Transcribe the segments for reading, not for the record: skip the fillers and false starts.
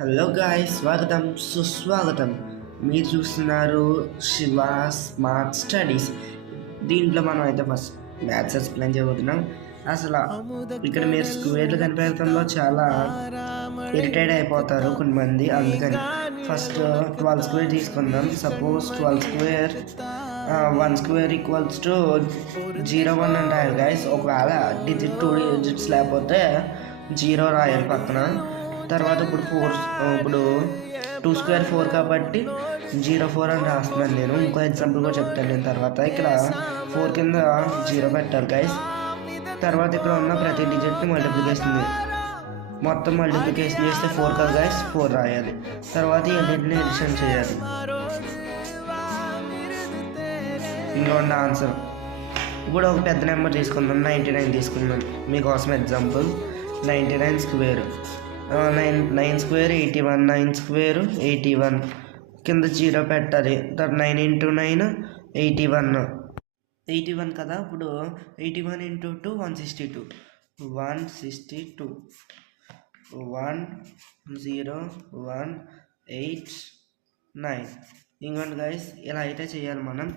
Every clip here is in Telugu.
హలో గాయ్స్, స్వాగతం సుస్వాగతం. మీరు చూస్తున్నారు శివ స్మార్ట్ స్టడీస్. దీంట్లో మనం అయితే ఫస్ట్ మ్యాథ్స్ ఎక్స్ప్లెయిన్ చేయబోతున్నాం. అసలు ఇక్కడ మీరు స్క్వేర్లు కనిపెడతంలో చాలా ఇరిటేట్ అయిపోతారు కొంతమంది, అందుకని ఫస్ట్ 12 స్క్వేర్ తీసుకుందాం. Suppose 12 square 1 square equals to 0 1 అని రాయాలి గైస్. ఒకవేళ డిజిట్ 2 డిజిట్స్ లేకపోతే 0 రాయాలి పక్కన. తర్వాత ఇప్పుడు 2 స్క్వేర్ 4 కాబట్టి 0 4 అని రాస్తున్నాను నేను. ఇంకో ఎగ్జాంపుల్ కూడా చెప్తాను నేను తర్వాత. ఇక్కడ 4 కింద 0 పెట్టాలి గైస్. తర్వాత ఇక్కడ ఉన్న ప్రతి డిజిట్ని మల్టిప్లికేషన్ మొత్తం మల్టిప్లికేషన్ చేస్తే 4 కదా గైస్, 4 రాయాలి. తర్వాత ఈ అన్నింటిని ఎడిషన్ చేయాలి. ఇంకొండ ఆన్సర్. ఇప్పుడు ఒక పెద్ద నెంబర్ తీసుకుందాం, 99 తీసుకుందాం మీకోసం ఎగ్జాంపుల్. 99 స్క్వేర్ 9 స్క్వేర్ 81, 9 స్క్వేర్ 81 కింద 0 పెట్టాలి. తర్వాత 9 × 9 81 కదా. ఇప్పుడు 81 × 2 162 162 10189. ఇంకోటి గైస్, ఇలా అయితే చేయాలి మనం.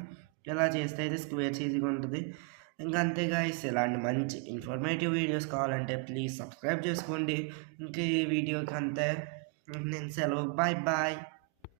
ఇలా చేస్తే అయితే స్క్వేర్స్ ఈజీగా ఉంటుంది. ఇంకా అంతే గైస్. ఇలాంటి మంచి ఇన్ఫర్మేటివ్ వీడియోస్ కావాలంటే ప్లీజ్ సబ్స్క్రైబ్ చేసుకోండి. ఇంకా ఈ వీడియోకి అంతే, నేను సెలవు. Bye bye.